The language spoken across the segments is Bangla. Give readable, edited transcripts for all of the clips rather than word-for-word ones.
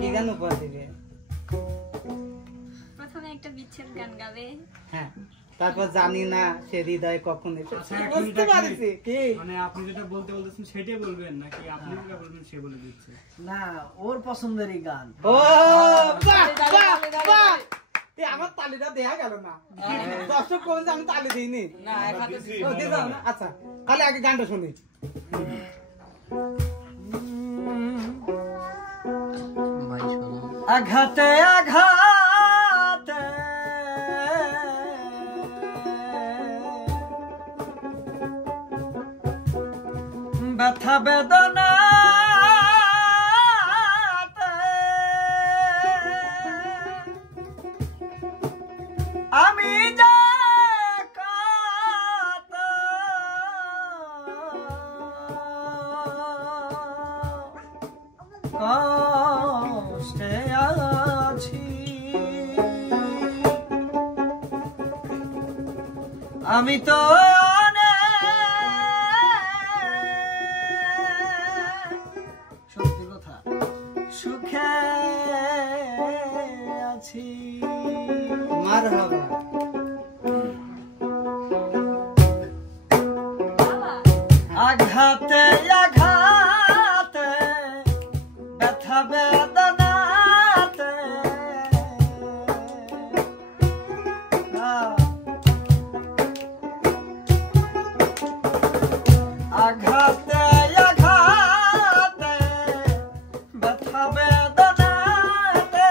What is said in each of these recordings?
কি গান উপহার দিবে? প্রথমে একটা বিচ্ছেদ গান গাবে। হ্যাঁ, তারপর জানি না সে হৃদয় কখন বুঝতে পারছি কি মানে আপনি যেটা বলতে বলতেছেন সেটাই বলবেন নাকি আপনি যেটা বলবেন সে বলে দিচ্ছে? না, ওর পছন্দেরই গান। ও বাহ বাহ বাহ, এই আমার তালিটা দেয়া গেল না। দর্শক কোন আমি তালি দিইনি না, এক হাতে দিলাম না। আচ্ছা, খালি আগে গানটা শুনি। আঘাতে আঘাতে ব্যথা বেদনা আমি যা কষ্টে আছি, আমি তো সত্যি কথা সুখে আছি। মারহাবা। আঘাতে আঘাতে ব্যথা বেদনাতে আঘাতে আঘাতে ব্যথা বেদনাতে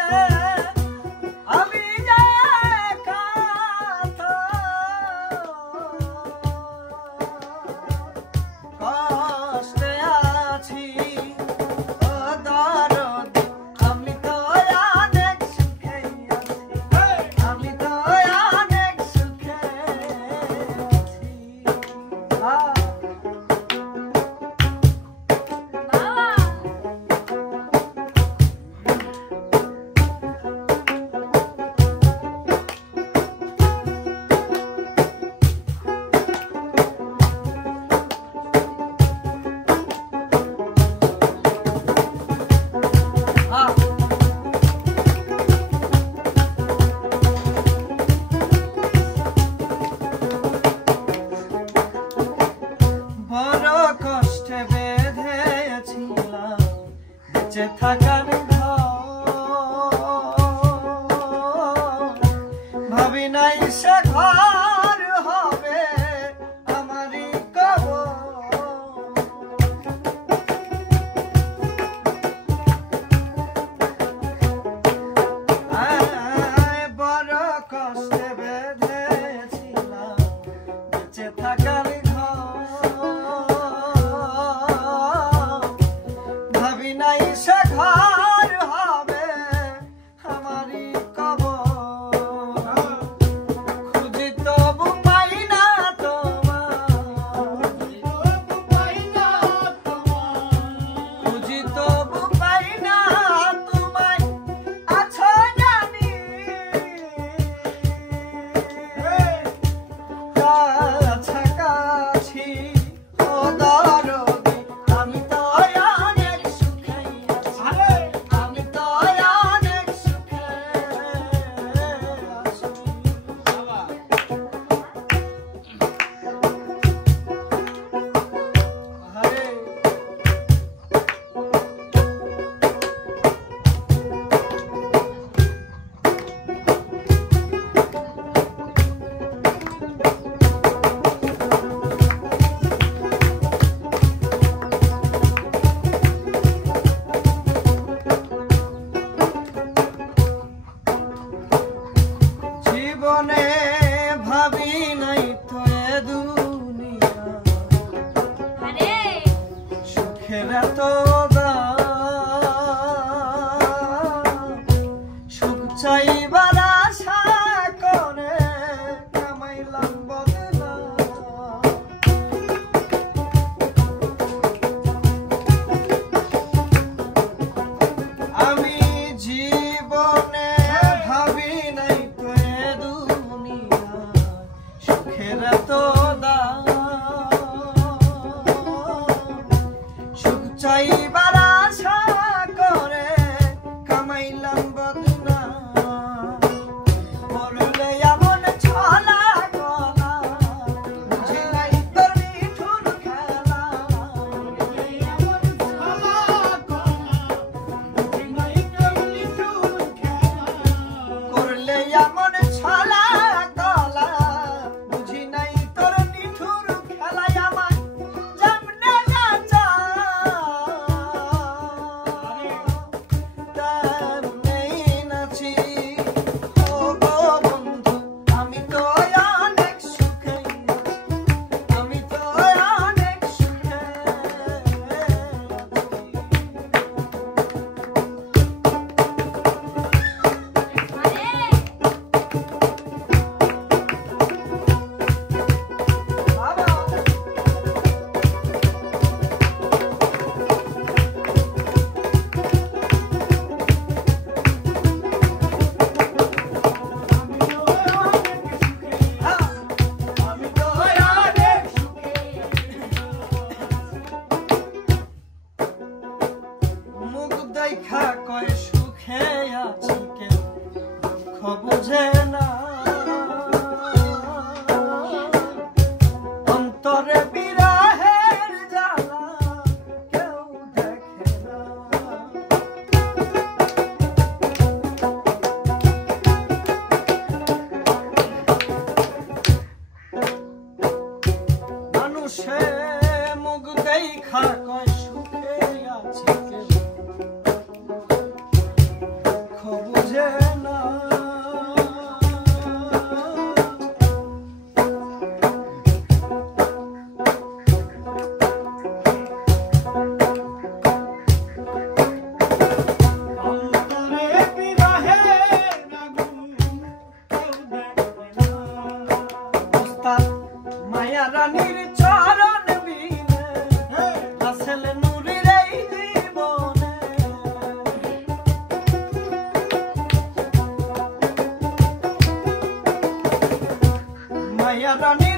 আমি যে কাঁদো কষ্টে আছি, ও দরদ আমি তো অনেক সুখে আছি, আমি তো অনেক সুখে আছি। কয় সুখে আছি কেউ দুঃখ বুঝে না অন্তরে বিরহের জ্বালা কেউ দেখে না মানুষে মুখ দেখা কয় সুখে আছি কেউ দুঃখ বুঝে না অন্তরে বিরহের আগুন কেউ দেখে না। ওস্তাদ মায়া রানীর চরণ বিনে আসল নূরের এই জীবনে মায়া রানী